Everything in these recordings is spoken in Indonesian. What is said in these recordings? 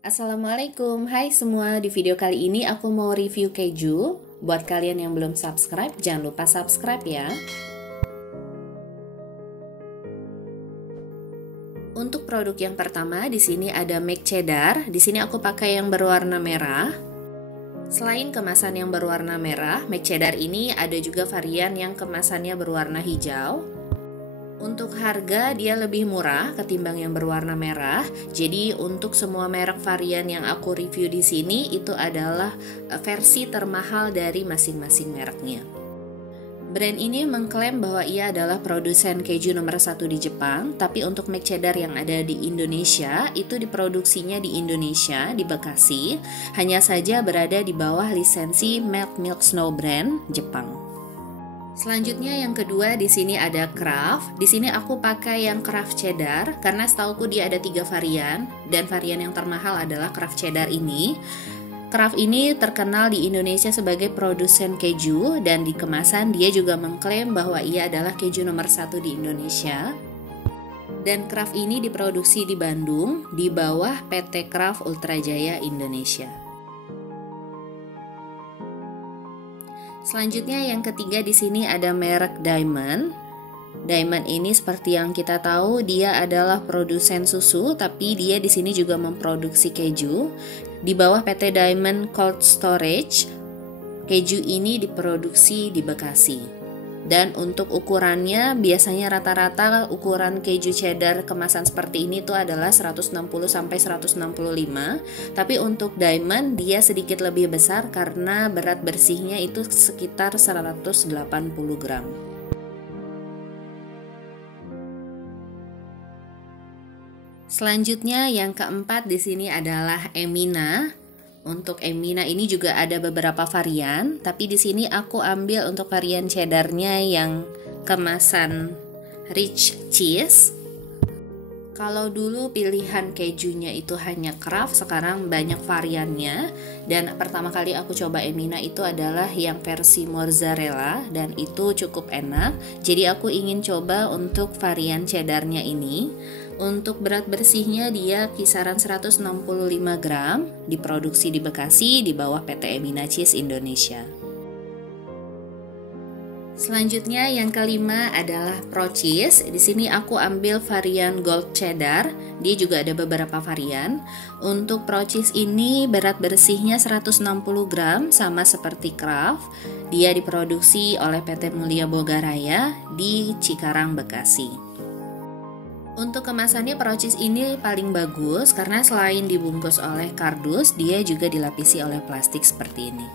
Assalamualaikum, hai semua. Di video kali ini aku mau review keju. Buat kalian yang belum subscribe, jangan lupa subscribe ya. Untuk produk yang pertama, di sini ada Mac Cheddar. Di sini aku pakai yang berwarna merah. Selain kemasan yang berwarna merah, Mac Cheddar ini ada juga varian yang kemasannya berwarna hijau. Untuk harga dia lebih murah ketimbang yang berwarna merah. Jadi untuk semua merek varian yang aku review di sini itu adalah versi termahal dari masing-masing mereknya. Brand ini mengklaim bahwa ia adalah produsen keju nomor 1 di Jepang, tapi untuk Mac Cheddar yang ada di Indonesia itu diproduksinya di Indonesia, di Bekasi, hanya saja berada di bawah lisensi Melt Milk Snow brand Jepang. Selanjutnya yang kedua di sini ada Kraft. Di sini aku pakai yang Kraft Cheddar karena setauku dia ada 3 varian dan varian yang termahal adalah Kraft Cheddar ini. Kraft ini terkenal di Indonesia sebagai produsen keju dan di kemasan dia juga mengklaim bahwa ia adalah keju nomor 1 di Indonesia. Dan Kraft ini diproduksi di Bandung di bawah PT Kraft Ultrajaya Indonesia. Selanjutnya yang ketiga di sini ada merek Diamond. Diamond ini seperti yang kita tahu dia adalah produsen susu, tapi dia di sini juga memproduksi keju di bawah PT Diamond Cold Storage. Keju ini diproduksi di Bekasi. Dan untuk ukurannya biasanya rata-rata ukuran keju cheddar kemasan seperti ini tuh adalah 160 sampai 165. Tapi untuk Diamond dia sedikit lebih besar karena berat bersihnya itu sekitar 180 gram. Selanjutnya yang keempat di sini adalah Emina. Untuk Emina ini juga ada beberapa varian, tapi di sini aku ambil untuk varian cheddarnya yang kemasan rich cheese. Kalau dulu pilihan kejunya itu hanya Kraft, sekarang banyak variannya. Dan pertama kali aku coba Emina itu adalah yang versi mozzarella dan itu cukup enak. Jadi aku ingin coba untuk varian cheddarnya ini. Untuk berat bersihnya dia kisaran 165 gram, diproduksi di Bekasi di bawah PT Emina Cheese Indonesia. Selanjutnya yang kelima adalah Pro Cheese. Di sini aku ambil varian Gold Cheddar. Dia juga ada beberapa varian. Untuk Pro Cheese ini berat bersihnya 160 gram sama seperti Kraft. Dia diproduksi oleh PT Mulia Bogaraya di Cikarang, Bekasi. Untuk kemasannya Pro Cheese ini paling bagus karena selain dibungkus oleh kardus, dia juga dilapisi oleh plastik seperti ini.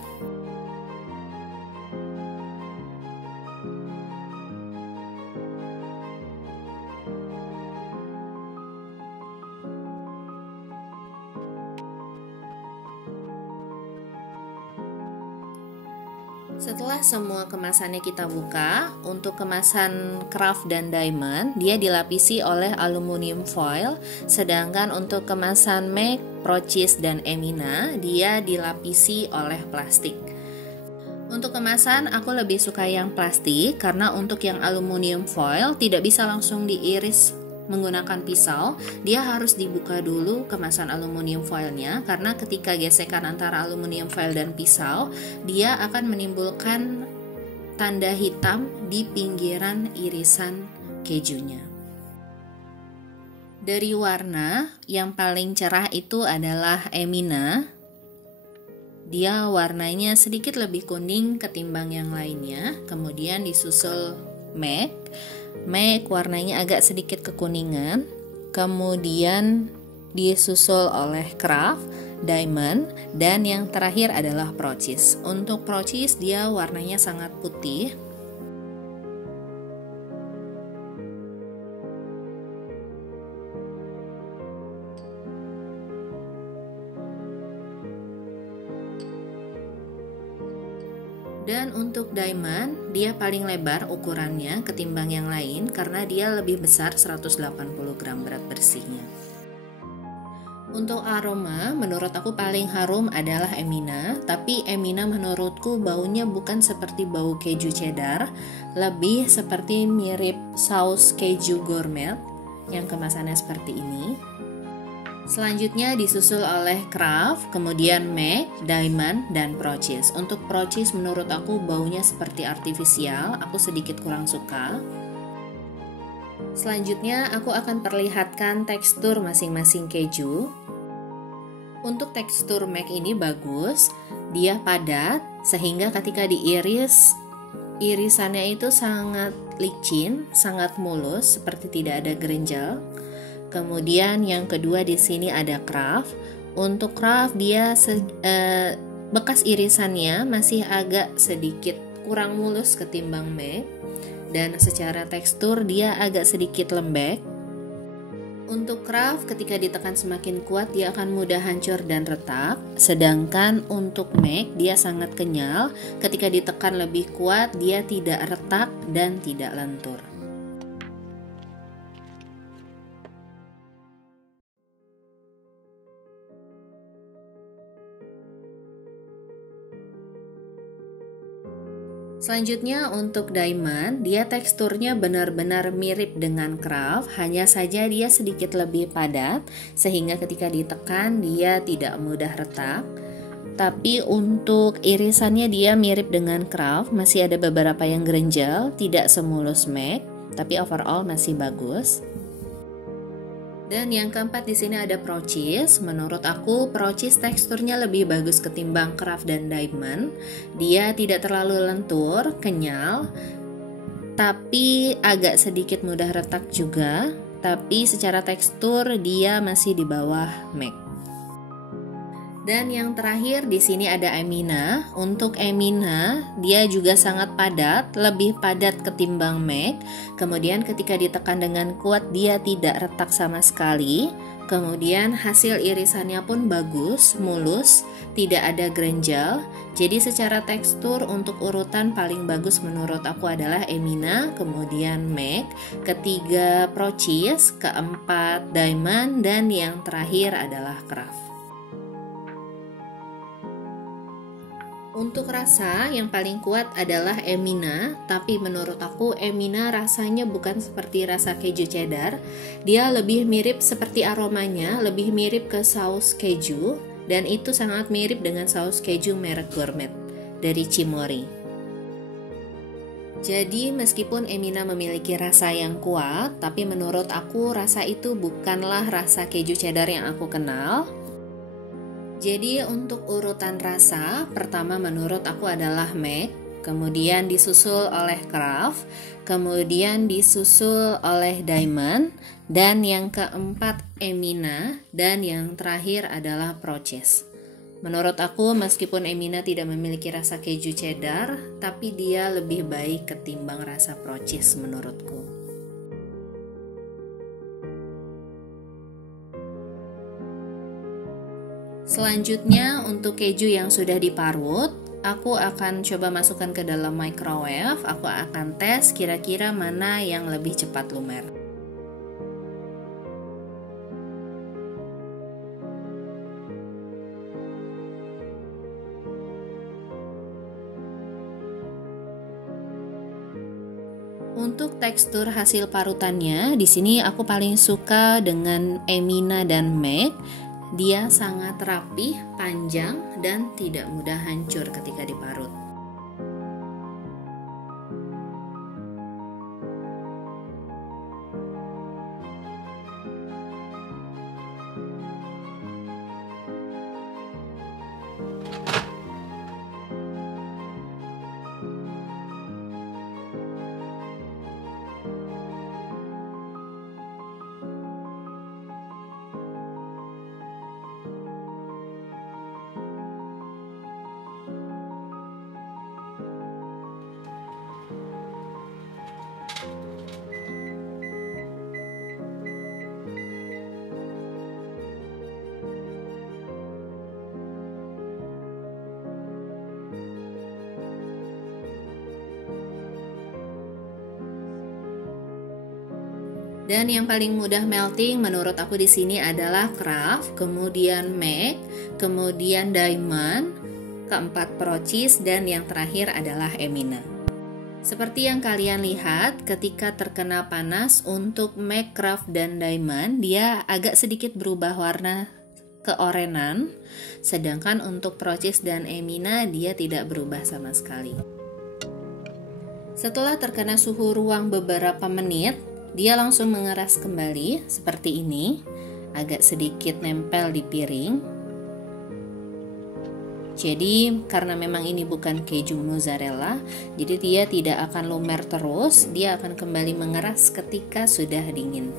Setelah semua kemasannya kita buka, untuk kemasan Kraft dan Diamond, dia dilapisi oleh aluminium foil, sedangkan untuk kemasan Mac, Pro Cheese, dan Emina, dia dilapisi oleh plastik. Untuk kemasan, aku lebih suka yang plastik, karena untuk yang aluminium foil tidak bisa langsung diiris menggunakan pisau, dia harus dibuka dulu kemasan aluminium foilnya karena ketika gesekan antara aluminium foil dan pisau, dia akan menimbulkan tanda hitam di pinggiran irisan kejunya. Dari warna, yang paling cerah itu adalah Emina. Dia warnanya sedikit lebih kuning ketimbang yang lainnya, kemudian disusul Mac. Mac warnanya agak sedikit kekuningan, kemudian disusul oleh Kraft, Diamond, dan yang terakhir adalah Pro Cheese. Untuk Pro Cheese dia warnanya sangat putih. Dan untuk Diamond, dia paling lebar ukurannya ketimbang yang lain karena dia lebih besar 180 gram berat bersihnya. Untuk aroma, menurut aku paling harum adalah Emina, tapi Emina menurutku baunya bukan seperti bau keju cheddar, lebih seperti mirip saus keju gourmet yang kemasannya seperti ini. Selanjutnya disusul oleh Craft, kemudian MAC, Diamond, dan Pro-Cheese. Untuk Pro-Cheese menurut aku baunya seperti artifisial, aku sedikit kurang suka. Selanjutnya aku akan perlihatkan tekstur masing-masing keju. Untuk tekstur MAC ini bagus, dia padat sehingga ketika diiris, irisannya itu sangat licin, sangat mulus, seperti tidak ada gerenjal. Kemudian yang kedua di sini ada Craft. Untuk Craft dia bekas irisannya masih agak sedikit kurang mulus ketimbang MAC, dan secara tekstur dia agak sedikit lembek. Untuk Craft ketika ditekan semakin kuat dia akan mudah hancur dan retak, sedangkan untuk MAC dia sangat kenyal, ketika ditekan lebih kuat dia tidak retak dan tidak lentur. Selanjutnya untuk Diamond, dia teksturnya benar-benar mirip dengan Craft, hanya saja dia sedikit lebih padat sehingga ketika ditekan dia tidak mudah retak. Tapi untuk irisannya dia mirip dengan Craft, masih ada beberapa yang gerenjal, tidak semulus MAC, tapi overall masih bagus. Dan yang keempat di sini ada Pro-Cheese. Menurut aku Pro-Cheese teksturnya lebih bagus ketimbang Craft dan Diamond. Dia tidak terlalu lentur, kenyal, tapi agak sedikit mudah retak juga. Tapi secara tekstur dia masih di bawah MAC. Dan yang terakhir di sini ada Emina. Untuk Emina, dia juga sangat padat, lebih padat ketimbang MAC. Kemudian ketika ditekan dengan kuat dia tidak retak sama sekali. Kemudian hasil irisannya pun bagus, mulus, tidak ada gerenjal. Jadi secara tekstur untuk urutan paling bagus menurut aku adalah Emina, kemudian MAC, ketiga Pro-Cheese, keempat Diamond, dan yang terakhir adalah Craft. Untuk rasa yang paling kuat adalah Emina, tapi menurut aku Emina rasanya bukan seperti rasa keju cheddar. Dia lebih mirip seperti aromanya, lebih mirip ke saus keju, dan itu sangat mirip dengan saus keju merek Gourmet dari Cimory. Jadi meskipun Emina memiliki rasa yang kuat, tapi menurut aku rasa itu bukanlah rasa keju cheddar yang aku kenal. Jadi untuk urutan rasa, pertama menurut aku adalah MAC, kemudian disusul oleh Craft, kemudian disusul oleh Diamond, dan yang keempat Emina, dan yang terakhir adalah Pro-Cheese. Menurut aku meskipun Emina tidak memiliki rasa keju cheddar, tapi dia lebih baik ketimbang rasa Pro-Cheese menurutku. Selanjutnya untuk keju yang sudah diparut, aku akan coba masukkan ke dalam microwave. Aku akan tes kira-kira mana yang lebih cepat lumer. Untuk tekstur hasil parutannya, di sini aku paling suka dengan Emina dan MAC. Dia sangat rapih, panjang, dan tidak mudah hancur ketika diparut. Dan yang paling mudah melting menurut aku di sini adalah Craft, kemudian MAC, kemudian Diamond, keempat Pro-Cheese, dan yang terakhir adalah Emina. Seperti yang kalian lihat, ketika terkena panas untuk MAC Craft dan Diamond, dia agak sedikit berubah warna keorenan, sedangkan untuk Procis dan Emina dia tidak berubah sama sekali. Setelah terkena suhu ruang beberapa menit, dia langsung mengeras kembali seperti ini, agak sedikit nempel di piring. Jadi karena memang ini bukan keju mozzarella, jadi dia tidak akan lumer terus, dia akan kembali mengeras ketika sudah dingin.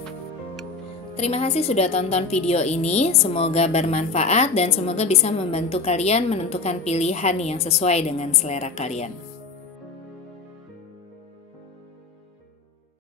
Terima kasih sudah tonton video ini, semoga bermanfaat dan semoga bisa membantu kalian menentukan pilihan yang sesuai dengan selera kalian.